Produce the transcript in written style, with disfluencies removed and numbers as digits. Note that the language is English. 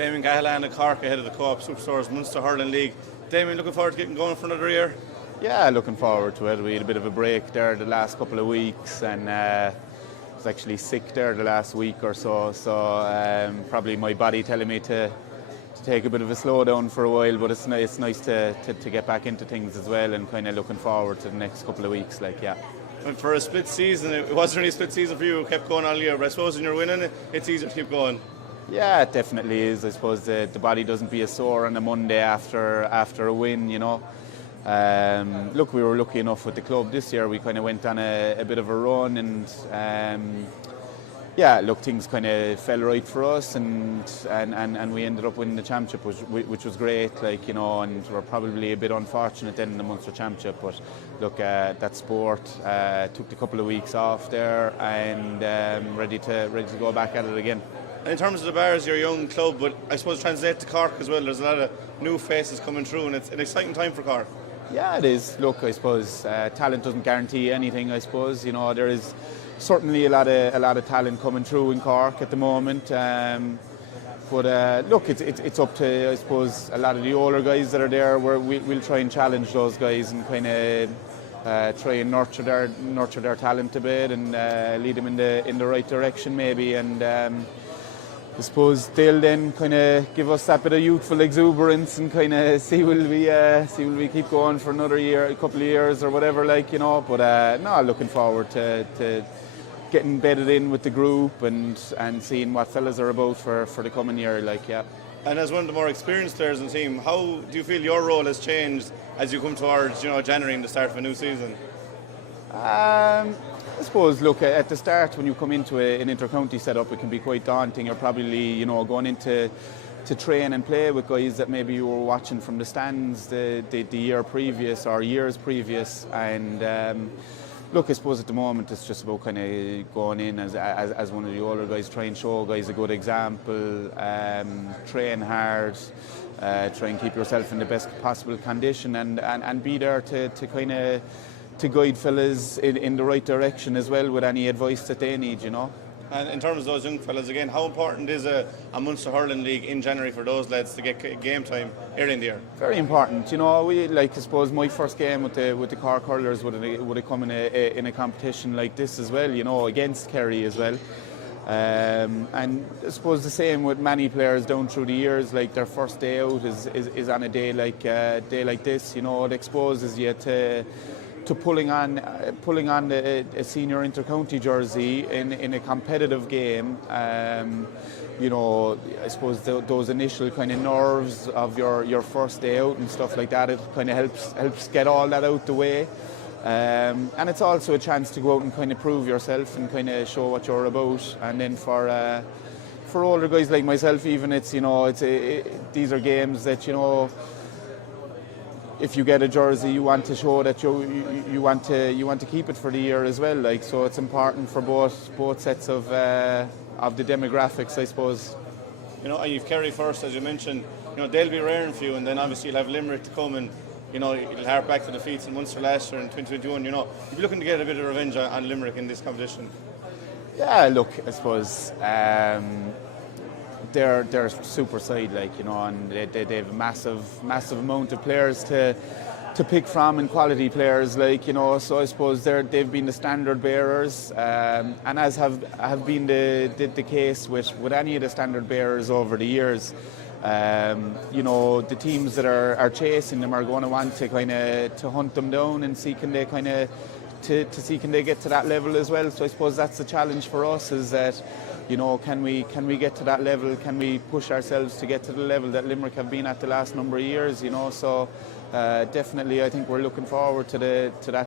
Damien Cahalane of Cork ahead of the Co-op Superstores Munster Hurling League. Damien, looking forward to getting going for another year? Yeah, looking forward to it. We had a bit of a break there the last couple of weeks, and was actually sick there the last week or so. So probably my body telling me to take a bit of a slowdown for a while. But it's nice to get back into things as well, and kind of looking forward to the next couple of weeks. And for a split season, it wasn't really a split season for you. It kept going all year, but I suppose when you're winning, it's easier to keep going. Yeah, it definitely is. I suppose the body doesn't be as sore on a Monday after a win, you know. Look, we were lucky enough with the club this year. We kind of went on a bit of a run, and yeah, look, things kind of fell right for us, and we ended up winning the championship, which was great, like, you know. And we're probably a bit unfortunate then in the Munster Championship, but look, that sport took a couple of weeks off there, and ready to go back at it again. And in terms of the Bars, you're a young club, but I suppose translate to Cork as well. There's a lot of new faces coming through, and it's an exciting time for Cork. Yeah, it is. Look, I suppose talent doesn't guarantee anything. I suppose, you know, there is certainly a lot of talent coming through in Cork at the moment. But look, it's up to, I suppose, a lot of the older guys that are there. We'll try and challenge those guys and kind of try and nurture their talent a bit, and lead them in the right direction maybe. And I suppose they'll then kind of give us that bit of youthful exuberance, and kind of see will we keep going for another year, a couple of years or whatever, like, you know. But no, looking forward to getting bedded in with the group and seeing what fellas are about for the coming year, like, yeah. And as one of the more experienced players in the team, how do you feel your role has changed as you come towards, you know, January and the start of a new season? I suppose, look, at the start when you come into an inter-county setup, it can be quite daunting. You're probably, you know, going into to train and play with guys that maybe you were watching from the stands the year previous or years previous. And look, I suppose at the moment it's just about kind of going in as one of the older guys, try and show guys a good example, train hard, try and keep yourself in the best possible condition, and be there to kind of to guide fellas in the right direction as well with any advice that they need, you know. And in terms of those young fellas, again, how important is a Munster Hurling League in January for those lads to get game time early in the year? Very important, you know. I suppose my first game with the Cork hurlers would have come in a competition like this as well, you know, against Kerry as well. And I suppose the same with many players down through the years. Like, their first day out is on a day like this, you know. It exposes you to pulling on a senior inter-county jersey in a competitive game. You know, I suppose those initial kind of nerves of your first day out and stuff like that, it kind of helps get all that out the way. And it's also a chance to go out and kind of prove yourself and kind of show what you're about. And then for older guys like myself, even, it's, you know, these are games that, you know, if you get a jersey, you want to show that you want to keep it for the year as well. Like, so it's important for both sets of the demographics, I suppose. You know, and you've Kerry first, as you mentioned. You know, they'll be raring for you, and then obviously you'll have Limerick to come, and, you know, you'll hark back to defeats in Munster last year in 2021. You know, you'll be looking to get a bit of revenge on Limerick in this competition. Yeah, look, I suppose they're a super side, like, you know, and they have a massive amount of players to pick from, and quality players, like, you know. So I suppose they've been the standard bearers, and as have been the case with any of the standard bearers over the years. You know, the teams that are chasing them are going to want to kind of to hunt them down and see can they kind of to see can they get to that level as well. So I suppose that's the challenge for us, is that, you know, can we get to that level? Can we push ourselves to get to the level that Limerick have been at the last number of years? You know, so definitely I think we're looking forward to that